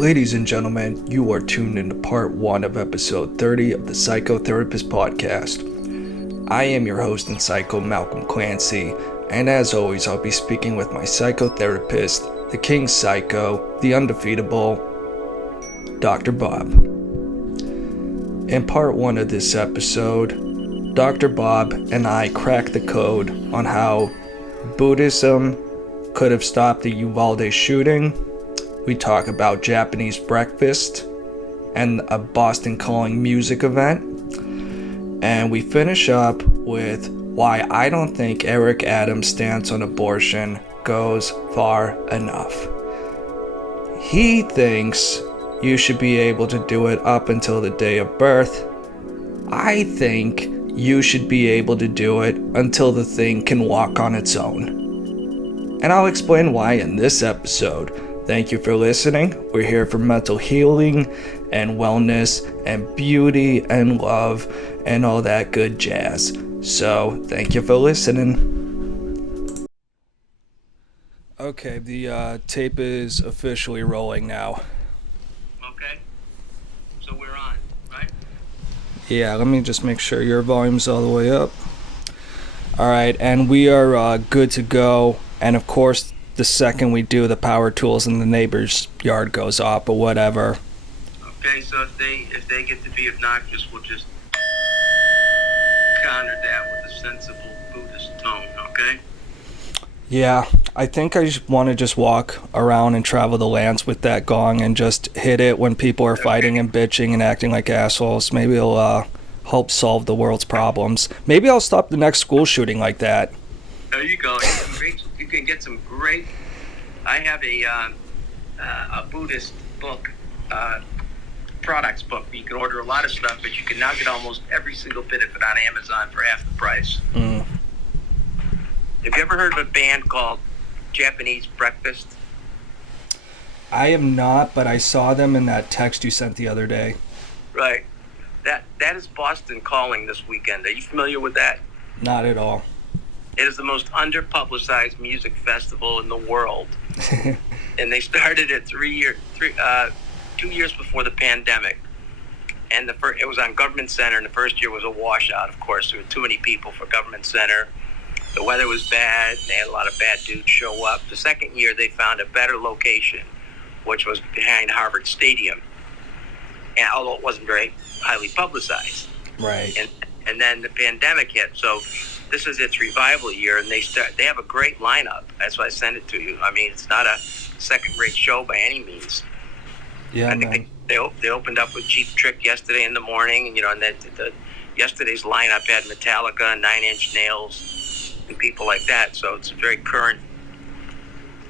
Ladies and gentlemen, you are tuned into part 1 of episode 30 of the Psychotherapist Podcast. I am your host and psycho, Malcolm Clancy, and as always, I'll be speaking with my psychotherapist, the King Psycho, the undefeatable, Dr. Bob. In part 1 of this episode, Dr. Bob and I crack the code on how Buddhism could have stopped the Uvalde shooting. We talk about Japanese breakfast and a Boston Calling music event. And we finish up with why I don't think Eric Adams' stance on abortion goes far enough. He thinks you should be able to do it up until the day of birth. I think you should be able to do it until the thing can walk on its own. And I'll explain why in this episode. Thank you for listening. We're here for mental healing and wellness and beauty and love and all that good jazz. So, thank you for listening. Okay, the tape is officially rolling now. Okay. So we're on, right? Yeah, let me just make sure your volume's all the way up. Alright, and we are good to go. And of course, the second we do, the power tools in the neighbor's yard goes off, but whatever. Okay, so if they get to be obnoxious, we'll just counter that with a sensible Buddhist tone, okay? Yeah, I think I just want to just walk around and travel the lands with that gong and just hit it when people are fighting and bitching and acting like assholes. Maybe it'll help solve the world's problems. Maybe I'll stop the next school shooting like that. There you go. You can get some great. I have a Buddhist book, products book. You can order a lot of stuff, but you can now get almost every single bit of it on Amazon for half the price. Have you ever heard of a band called Japanese Breakfast? I have not, but I saw them in that text you sent the other day. Right. That is Boston Calling this weekend. Are you familiar with that? Not at all. It is the most underpublicized music festival in the world. And they started it 2 years before the pandemic. And it was on Government Center, and the first year was a washout, of course. There were too many people for Government Center. The weather was bad. They had a lot of bad dudes show up. The second year, they found a better location, which was behind Harvard Stadium. And although it wasn't very highly publicized. Right. And then the pandemic hit, so this is its revival year, and they have a great lineup. That's why I sent it to you. I mean, it's not a second-rate show by any means. Yeah, I think they opened up with Cheap Trick yesterday in the morning, and then yesterday's lineup had Metallica, and 9 Inch Nails, and people like that. So it's a very current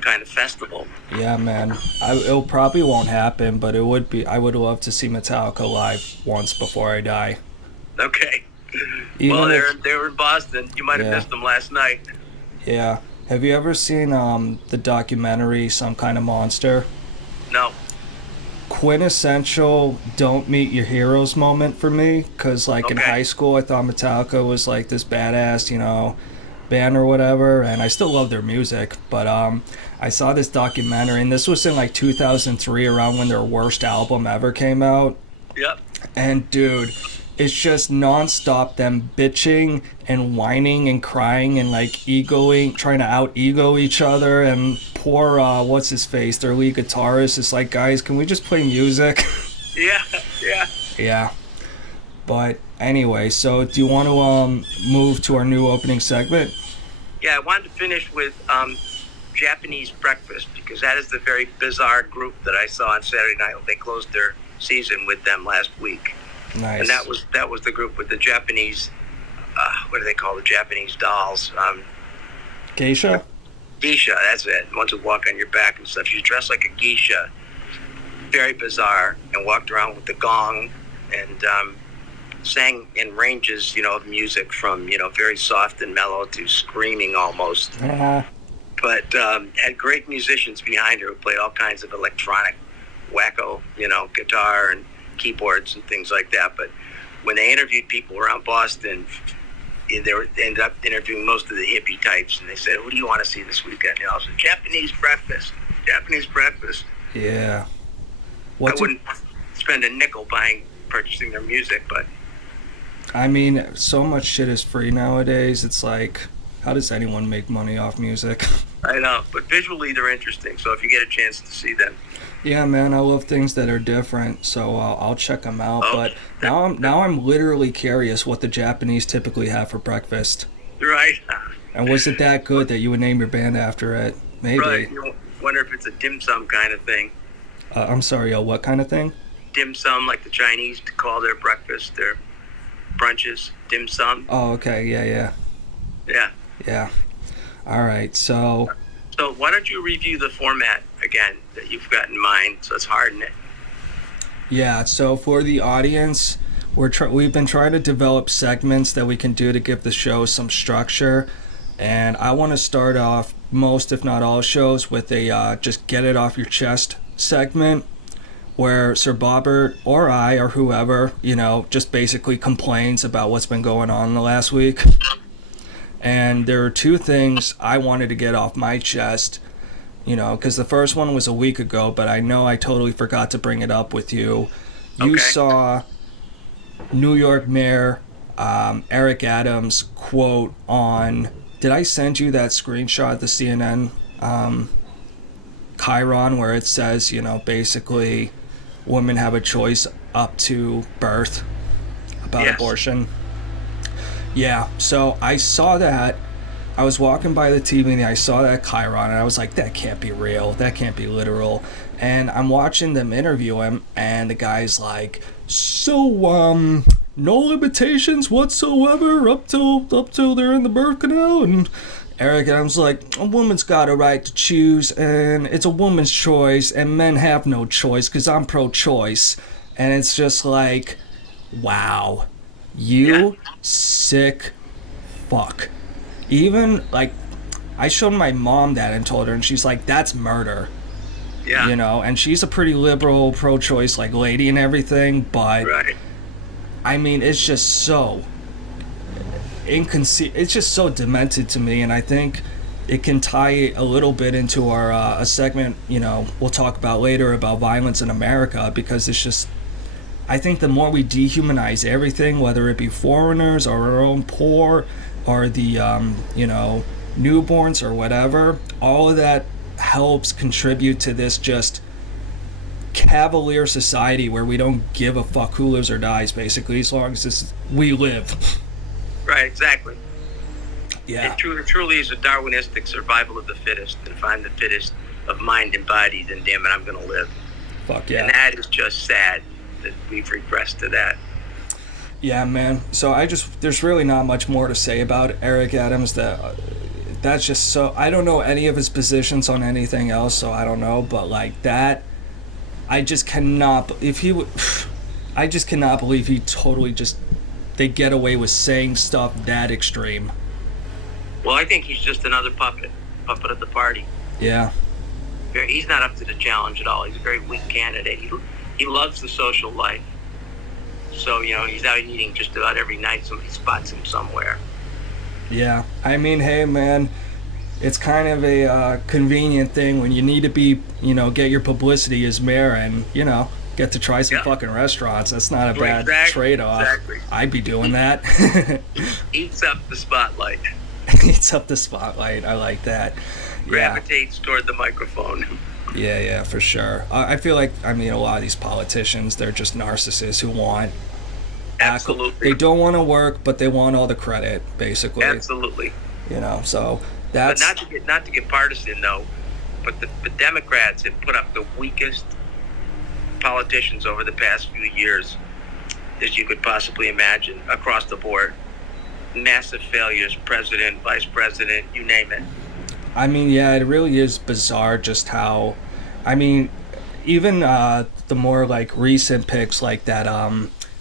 kind of festival. Yeah, man. It probably won't happen, but it would be. I would love to see Metallica live once before I die. Okay. Well, they were in Boston. You might have missed them last night. Yeah. Have you ever seen the documentary Some Kind of Monster? No. Quintessential don't meet your heroes moment for me, because in high school I thought Metallica was like this badass, band or whatever, and I still love their music, but I saw this documentary, and this was in 2003, around when their worst album ever came out. Yep. And dude, it's just nonstop them bitching and whining and crying and trying to out-ego each other. And poor, what's his face, their lead guitarist is like, guys, can we just play music? Yeah. Yeah. But anyway, so do you want to move to our new opening segment? Yeah, I wanted to finish with Japanese Breakfast, because that is the very bizarre group that I saw on Saturday night. They closed their season with them last week. Nice. And that was the group with the Japanese, what do they call the Japanese dolls? Geisha? Geisha, that's it. The ones who walk on your back and stuff. She's dressed like a geisha. Very bizarre. And walked around with the gong and sang in ranges, of music from, very soft and mellow to screaming almost. But had great musicians behind her who played all kinds of electronic wacko, guitar and keyboards and things like that. But when they interviewed people around Boston, they ended up interviewing most of the hippie types, and they said, "Who do you want to see this weekend?" I said, Japanese Breakfast. Yeah. I wouldn't spend a nickel purchasing their music, but I mean, so much shit is free nowadays. It's like, how does anyone make money off music? I know. But visually, they're interesting. So if you get a chance to see them, Yeah, man, I love things that are different, so I'll check them out. Oh. But now I'm literally curious what the Japanese typically have for breakfast. right? And was it that good that you would name your band after it? Maybe. Right. You wonder if it's a dim sum kind of thing. I'm sorry, what kind of thing? Dim sum, like the Chinese to call their breakfast, their brunches, dim sum. Oh, okay, yeah. Yeah. All right, so So why don't you review the format again that you've got in mind, so it's hard in it. yeah, so for the audience, we've been trying to develop segments that we can do to give the show some structure, and I want to start off most, if not all, shows with a just get it off your chest segment, where Sir Bobbert or I or whoever, just basically complains about what's been going on in the last week. And there are two things I wanted to get off my chest, because the first one was a week ago, but I know I totally forgot to bring it up with you. You saw New York Mayor Eric Adams' quote on, did I send you that screenshot, the CNN Chiron, where it says, basically women have a choice up to birth about abortion? Yeah, so I saw that. I was walking by the TV and I saw that Chiron, and I was like, that can't be real. That can't be literal. And I'm watching them interview him, and the guy's like, so, no limitations whatsoever up till they're in the birth canal? And Eric Adams like, a woman's got a right to choose, and it's a woman's choice, and men have no choice because I'm pro-choice. And it's just like, wow. You sick fuck. Even, like, I showed my mom that and told her, and she's like, that's murder. Yeah. And she's a pretty liberal, pro-choice, like, lady and everything, but, right. I mean, it's just so it's just so demented to me, and I think it can tie a little bit into our a segment, we'll talk about later about violence in America, because it's just, I think the more we dehumanize everything, whether it be foreigners or our own poor or the, newborns or whatever, all of that helps contribute to this just cavalier society where we don't give a fuck who lives or dies, basically, as long as we live. Right, exactly. Yeah. It truly is a Darwinistic survival of the fittest, and find the fittest of mind and body, then damn it, I'm going to live. Fuck yeah. And that is just sad that we've regressed to that. Yeah, man. So there's really not much more to say about Eric Adams. That's just so, I don't know any of his positions on anything else, so I don't know, but like that, I just cannot believe he totally just, they get away with saying stuff that extreme. Well, I think he's just another puppet of the party. Yeah. He's not up to the challenge at all. He's a very weak candidate. He loves the social life. So, he's out eating just about every night. Somebody spots him somewhere. Yeah. I mean, hey, man, it's kind of a convenient thing when you need to be, get your publicity as mayor and, get to try some fucking restaurants. That's not a bad trade-off. Exactly. I'd be doing that. Eats up the spotlight. Eats up the spotlight. I like that. Gravitates toward the microphone. Yeah, for sure. I feel like, a lot of these politicians, they're just narcissists who want... Absolutely. They don't want to work, but they want all the credit, basically. Absolutely. So that's... But not to get partisan, though, but the Democrats have put up the weakest politicians over the past few years as you could possibly imagine, across the board. Massive failures, president, vice president, you name it. It really is bizarre just how, even the more like recent picks like that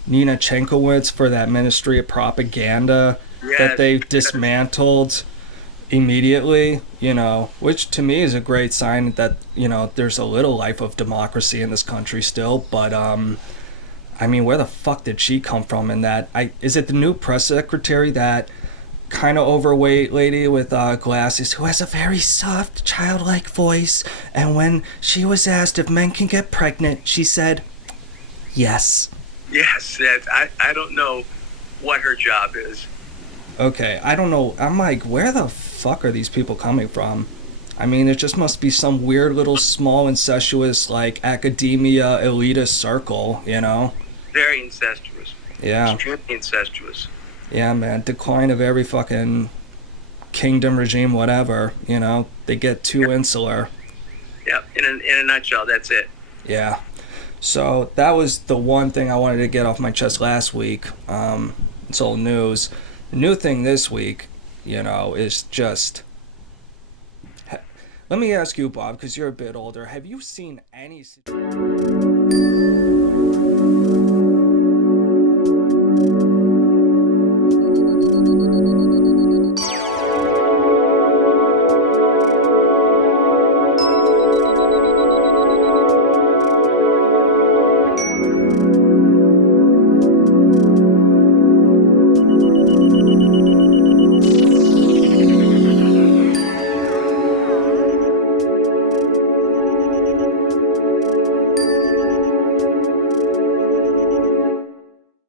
Nina Chenkowitz for that Ministry of Propaganda that they've dismantled immediately, which to me is a great sign that, there's a little life of democracy in this country still, but where the fuck did she come from in that? Is it the new press secretary that kind of overweight lady with glasses who has a very soft, childlike voice. And when she was asked if men can get pregnant, she said, yes. Yes, I don't know what her job is. Okay, I don't know. I'm like, where the fuck are these people coming from? I mean, it just must be some weird little small incestuous, like, academia elitist circle, you know? Very incestuous. Yeah. Extremely incestuous. Yeah, man. Decline of every fucking kingdom, regime, whatever, you know? They get too insular. Yeah, in a nutshell, that's it. Yeah. So that was the one thing I wanted to get off my chest last week. It's old news. The new thing this week, you know, is just... Let me ask you, Bob, because you're a bit older. Have you seen any...